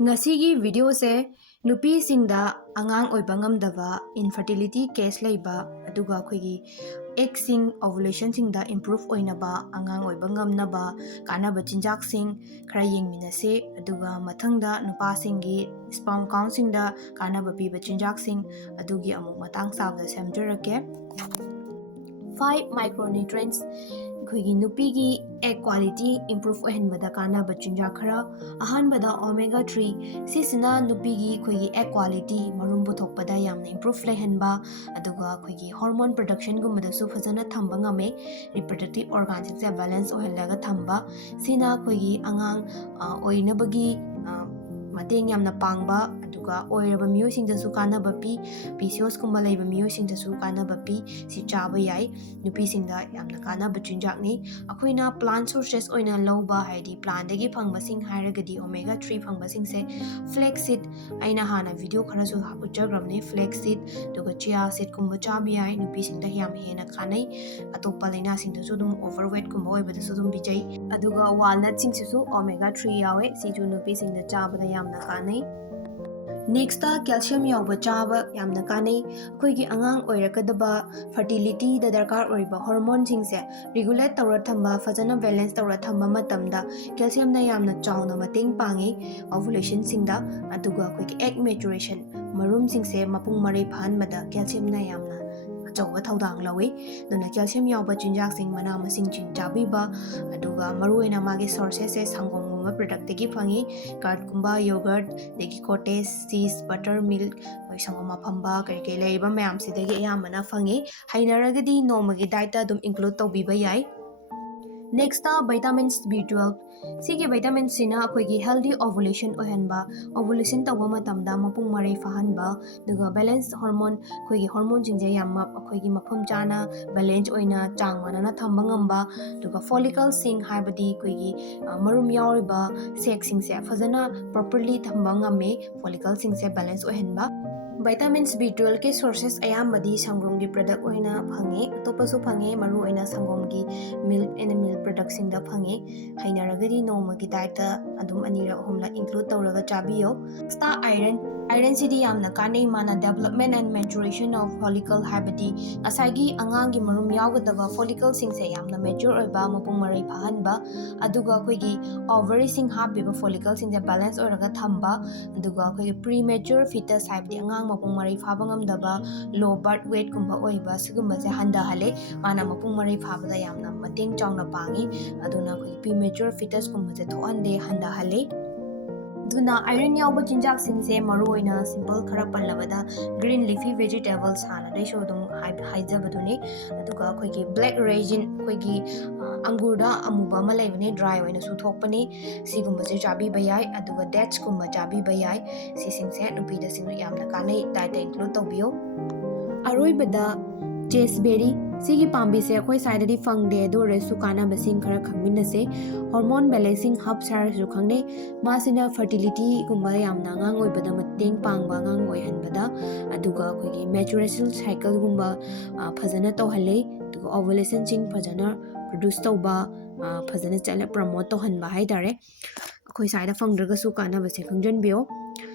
Ngasigi video se Nupi singda Angang Oiba Ngamdaba infertility case laiba aduga khoi egg sing ovulation singda improve oinaba Angang Oiba Ngamnaba kanaba Chinjak sing khara yengminase aduga mathangda nupa singi sperm count singda kanaba piba Chinjak sing adugi amuk matang sabda semjarake 5 micronutrients Khoi Nupigi egg quality improve ohenbada kanaba Chinjak khara ahanbada omega 3 sisina Nupigi khoi egg quality marum Puthokpada yamna improve lehenba aduga khoi hormone production gumada su phajana thamba ngame reproductive organs se balance ohelaga thamba sina khoi angang oinabagi Mateng yamna Pangba aduga Oiba miyosing da su kanaba pi PCOS kumba laiba miyosing da su kanaba pi si chaba yai nupi singda yamna kanaba Chinjak ni akoina plant sources oina lauba haidi plant dagi phangba sing hairagadi omega 3 phangba sing se flaxseed aina hana video khara su hapuchagramne flaxseed duga chia seed kumba chabi yai nupi singda yam hena khanai atopa laina singda su dum overweight kumba oiba da su dum bijai aduga walnut sing su omega 3 yawe si ju nupi singda chaba da yamna kanai Next calcium yauba chaba yamna kanai akoigi angang oirakadaba fertility da darkar oiba hormone singse regulate tawra thamba fajana balance tawra thamba matamda calcium na yamna chawna mateng pangi ovulation singda aduga akoigi egg maturation marum singse mapung mare phanmada calcium na yamna achauba thaudang lawi duna calcium yauba Chinjak sing mana masing chin chabiba aduga maruina magi sources se sangom product degi phangi curd kumba yogurt degi cottage cheese buttermilk sangoma phamba kai kai leiba mayam sidegi ayamana phangi hainaragadi nomagi diet dum include tawbiba yai Next vitamins B12 Sigi vitamins sina akoigi healthy ovulation ohenba ovulation tawba matamda mapung mare fahanba duga balance hormone akoigi hormone jingje yamma akoigi mafam chana balance oina chang manana thamba ngamba duga follicle sing haibadi akoigi marum yauriba sex sing se fazana properly thamba ngame follicle sing se balance ohenba Vitamins B12 के sources ayambadi sangrom gi product oina phange atopasu phange maru oina sangrom gi milk and milk products sing da phange hainaragadi noma gi diet ta adum anira homla include tawraga chabiyo star iron city yamna kanai mana development and maturation of follicle habiti asagi angang gi marum yawgadaba follicle sing se yamna mature oiba mapung marai phahanba aduga khoi gi ovary sing habiba follicle sing da balance oiraga thamba aduga khoi premature fetus habdi angang mapung marai phaba ngamdaba low birth weight kumba oiba sigumba se handa hale mana mapung marai phabada yamna mateng chawna pangi aduna khoi premature fetus kumba se thoande handa hale Duna iron yauba Chinjak sing se maru oina simple khara panlabada green leafy vegetables hana dai shodum haijabadune aduga khoigi black raisin khoigi angurda amuba ma leibane dry oina su thokpani sigumba se chabi bayai aduga dates kumba chabi bayai si sing se nupi da sing yamna kanai diet include tawbiyo aroibada Chesberry Sigi Pambi se khoi side di fangde do resu kana basing khara Khangminasi hormone balancing hub sar su khangne masina fertility kumba yamna ngang oibada mateng pangba ngang oihanbada aduga khoigi menstrual cycle gumba phajana tawhale aduga ovulation sing phajana produce tawba phajana chala promote tawhanba haidare khoi side fangdraga su kana base khangjanbiyo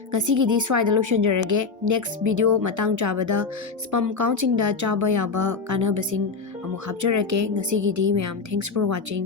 Ngasigidi swaida lotionjarage next video matang chabada sperm count sing da chaba yaba kana basing amu hapjarake ngasigidi mayam thanks for watching